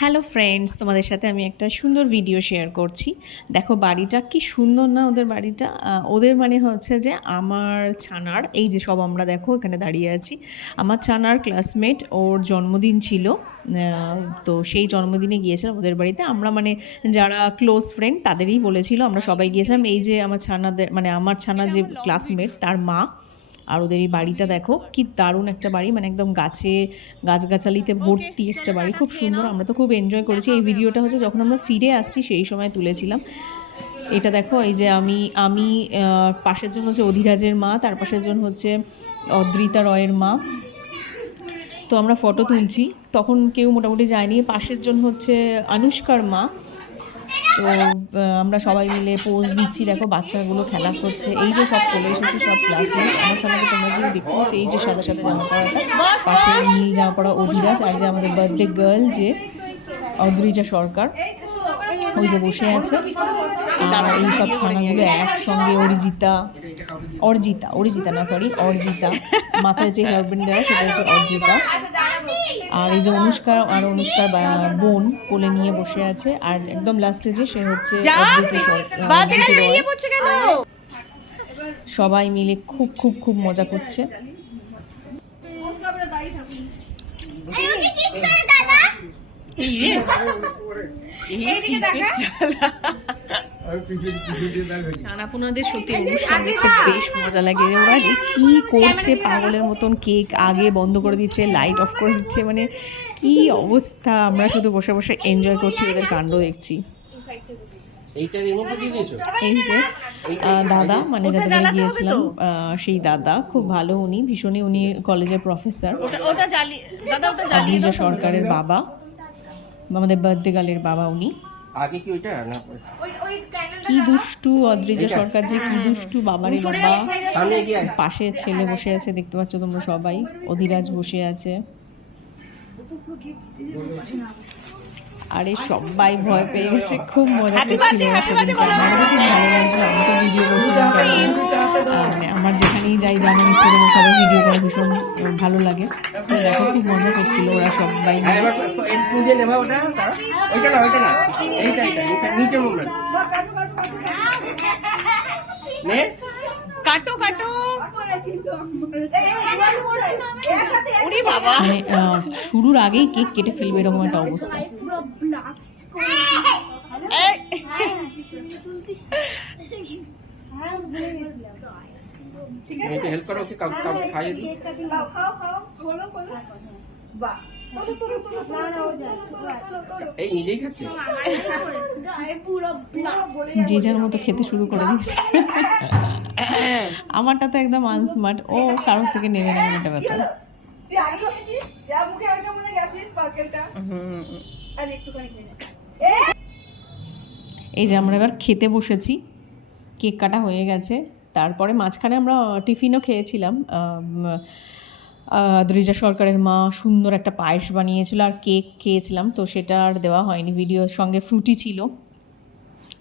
Hello friends, তোমাদের সাথে আমি একটা সুন্দর ভিডিও শেয়ার করছি। দেখো বাড়িটা কি সুন্দর না, ওদের বাড়িটা। ওদের মানে হচ্ছে যে আমার ছানার, এই যে সব আমরা দেখো এখানে দাঁড়িয়ে আছি, আমার ছানার ক্লাসমেট, ওর জন্মদিন ছিল। তো সেই জন্মদিনে গিয়েছিলাম ওদের বাড়িতে। আমরা মানে যারা ক্লোজ ফ্রেন্ড তাদেরই বলেছিল, আমরা সবাই গিয়েছিলাম। এই যে আমার ছানাদের মানে আমার ছানার যে ক্লাসমেট তার মা, আর ওদের এই বাড়িটা দেখো কি দারুণ একটা বাড়ি, মানে একদম গাছগাছালিতে ভর্তি একটা বাড়ি, খুব সুন্দর। আমরা তো খুব এনজয় করেছি। এই ভিডিওটা হচ্ছে যখন আমরা ফিরে আসছি সেই সময় তুলেছিলাম। এটা দেখো, এই যে আমি পাশের জন হচ্ছে অধিরাজের মা, তার পাশের জন হচ্ছে অদ্রিতা রয়ের মা। তো আমরা ফটো তুলছি, তখন কেউ মোটামুটি যায়নি। পাশের জন হচ্ছে আনুষ্কার মা। তো আমরা সবাই মিলে পোজ দিচ্ছি, দেখো বাচ্চাগুলো খেলা করছে। এই যে সব চলে এসেছে সব ক্লাসমেট। আমার ছানাকে তোমরা যদি দেখতে পাচ্ছ, এই যে সাদা সাদা জামা পড়াটা, পাশে নীল জামা পড়া অধিরাজ, আর যে আমাদের বার্থডে গার্ল যে অদ্রিজা সরকার, ওই যে বসে আছে। আর এই সব ছানাগুলো একসঙ্গে অরিজিতা না সরি অর্জিতা, মাথায় যে হেয়ারব্যান্ড দেওয়া সেটা হচ্ছে অর্জিতা। আর এই যে অনুষ্কার বোন কোলে নিয়ে বসে আছে। আর একদম লাস্টে যে সে হচ্ছে সবাই মিলে খুব খুব খুব মজা করছে। ছানাপোনাদের সত্যি অনুষ্ঠান দেখতে বেশ মজা লাগে। ওরা কি করছে পাগলের মতন, কেক আগে বন্ধ করে দিচ্ছে, লাইট অফ করে দিচ্ছে, মানে কি অবস্থা। আমরা শুধু বসে বসে এনজয় করছি, ওদের কাণ্ড দেখছি। এই যে দাদা, মানে যাদের বাড়ি গিয়েছিলাম সেই দাদা খুব ভালো, উনি কলেজের প্রফেসর। অদ্রিজা সরকারের বাবা, আমাদের বার্থডে গার্লের বাবা। উনি কি দুষ্টু, অদ্রিজা সরকার যে কি দুষ্টু, বাবারে বাবা। পাশে ছেলে বসে আছে, দেখতে পাচ্ছ তোমরা সবাই। অধিরাজ বসে আছে। আরে সবাই ভয় পেয়ে গেছে, খুব মজা করছিল সেদিনকে। আমারও খুব ভালো লাগছিল, আমি তো ভিডিও করছিলাম। মানে আমার যেখানেই যাই জানো সেরকম সবাই ভিডিও করে ভীষণ ভালো লাগে। তো দেখো খুব মজা করছিল ওরা সবাই মানে শুরুর আগেই কেক কেটে ফেলবে এরকম একটা অবস্থা। যে যার মতো খেতে শুরু করে দিয়েছে। আমারটা তো একদম আনস্মার্ট, ও কারোর থেকে নেবে না একটা ব্যাপার। এই যে আমরা এবার খেতে বসেছি, কেক কাটা হয়ে গেছে। তারপরে মাঝখানে আমরা টিফিনও খেয়েছিলাম। অদ্রিজা সরকারের মা সুন্দর একটা পায়েস বানিয়েছিল, আর কেক খেয়েছিলাম, তো সেটা আর দেওয়া হয়নি। ভিডিওর সঙ্গে ফ্রুটি ছিল,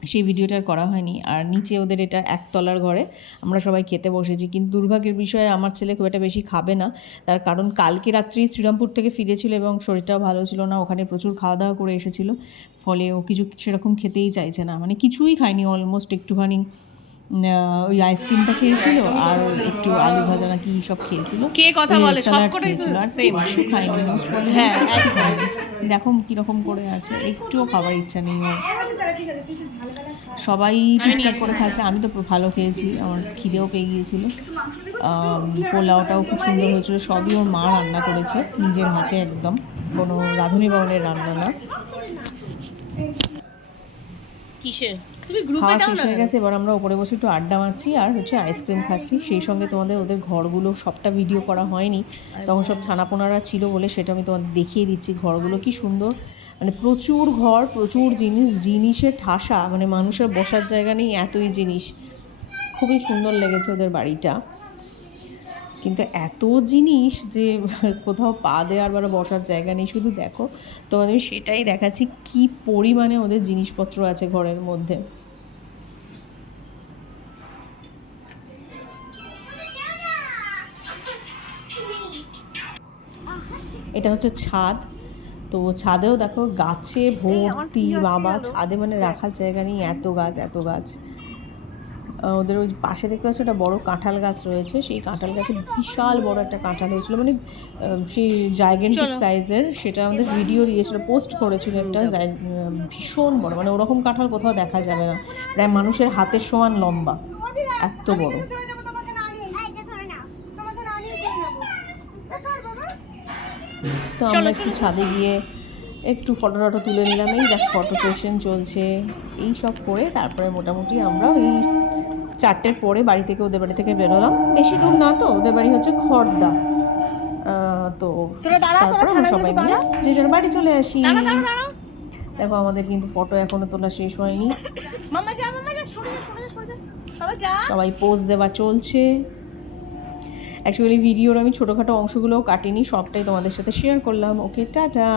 সেই ভিডিওটা আর করা হয়নি। আর নিচে ওদের এটা একতলার ঘরে আমরা সবাই খেতে বসেছি। কিন্তু দুর্ভাগ্যের বিষয়ে আমার ছেলে খুব একটা বেশি খাবে না, তার কারণ কালকে রাত্রি শ্রীরামপুর থেকে ফিরেছিল এবং শরীরটাও ভালো ছিল না, ওখানে প্রচুর খাওয়া দাওয়া করে এসেছিলো, ফলে ও কিছু সেরকম খেতেই চাইছে না, মানে কিছুই খায়নি অলমোস্ট। একটুখানি ওই আইসক্রিমটা খেয়েছিল আর একটু আলু ভাজা না কি সব খেয়েছিল, কে কথা বলে সব খেয়েছিল, আর কিছু খায়নি। হ্যাঁ দেখো কিরকম করে আছে, একটুও খাবার ইচ্ছা নেই ওর। সবাই ঠিকঠাক করে খাচ্ছে, আমি তো ভালো খেয়েছি, আমার খিদেও পেয়ে গিয়েছিল। পোলাওটাও খুব সুন্দর হয়েছিল, সবই ওর মা রান্না করেছে নিজের হাতে, একদম কোনো রাঁধুনি ভবনের রান্না না। খাওয়া শেষ হয়ে গেছে, এবার আমরা ওপরে বসে একটু আড্ডা মারছি আর হচ্ছে আইসক্রিম খাচ্ছি। সেই সঙ্গে তোমাদের ওদের ঘরগুলো সবটা ভিডিও করা হয়নি, তখন সব ছানাপোনারা ছিল বলে সেটা আমি তোমাদের দেখিয়ে দিচ্ছি। ঘরগুলো কি সুন্দর, মানে প্রচুর ঘর, প্রচুর জিনিসের ঠাসা, মানে মানুষের বসার জায়গা নেই, এতই জিনিস। খুবই সুন্দর লেগেছে ওদের বাড়িটা, কিন্তু এত জিনিস যে কোথাও পা দেওয়ার বা বসার জায়গা নেই। শুধু দেখো, তোমাদের সেটাই দেখাচ্ছি কি পরিমাণে ওদের জিনিসপত্র আছে ঘরের মধ্যে। এটা হচ্ছে ছাদ, তো ছাদেও দেখো গাছে ভর্তি, বাবা ছাদে মানে রাখার জায়গা নেই, এত গাছ এত গাছ। ওদের ওই পাশে দেখতে পাচ্ছি একটা বড় কাঁঠাল গাছ রয়েছে, সেই কাঁঠাল গাছে বিশাল বড় একটা কাঁঠাল হয়েছিল, মানে সেই জাইগেন্টিক সাইজের। সেটা আমাদের ভিডিও দিয়েছিল, পোস্ট করেছিল একটা, ভীষণ বড়, মানে ওরকম কাঁঠাল কোথাও দেখা যাবে না, প্রায় মানুষের হাতের সমান লম্বা, এত বড়। তো আমরা একটু ছাদে গিয়ে একটু ফটো টটো তুলে নিলাম, এই দেখ ফটো সেশন চলছে, এই সব করে তারপরে মোটামুটি আমরা ওই 4টের পরে বাড়ি থেকে, ওদের বাড়ি থেকে বেরোলাম। বেশি দূর না তো, ওদের বাড়ি হচ্ছে খড়দা। তো তারপর আমরা সবাই মিলে যে যার বাড়ি চলে আসি। দেখো আমাদের কিন্তু ফটো এখনো তোলা শেষ হয়নি, সবাই পোজ দেওয়া চলছে। অ্যাকচুয়ালি ভিডিওর আমি ছোটোখাটো অংশগুলোও কাটিনি, সবটাই তোমাদের সাথে শেয়ার করলাম। ওকে, টাটা।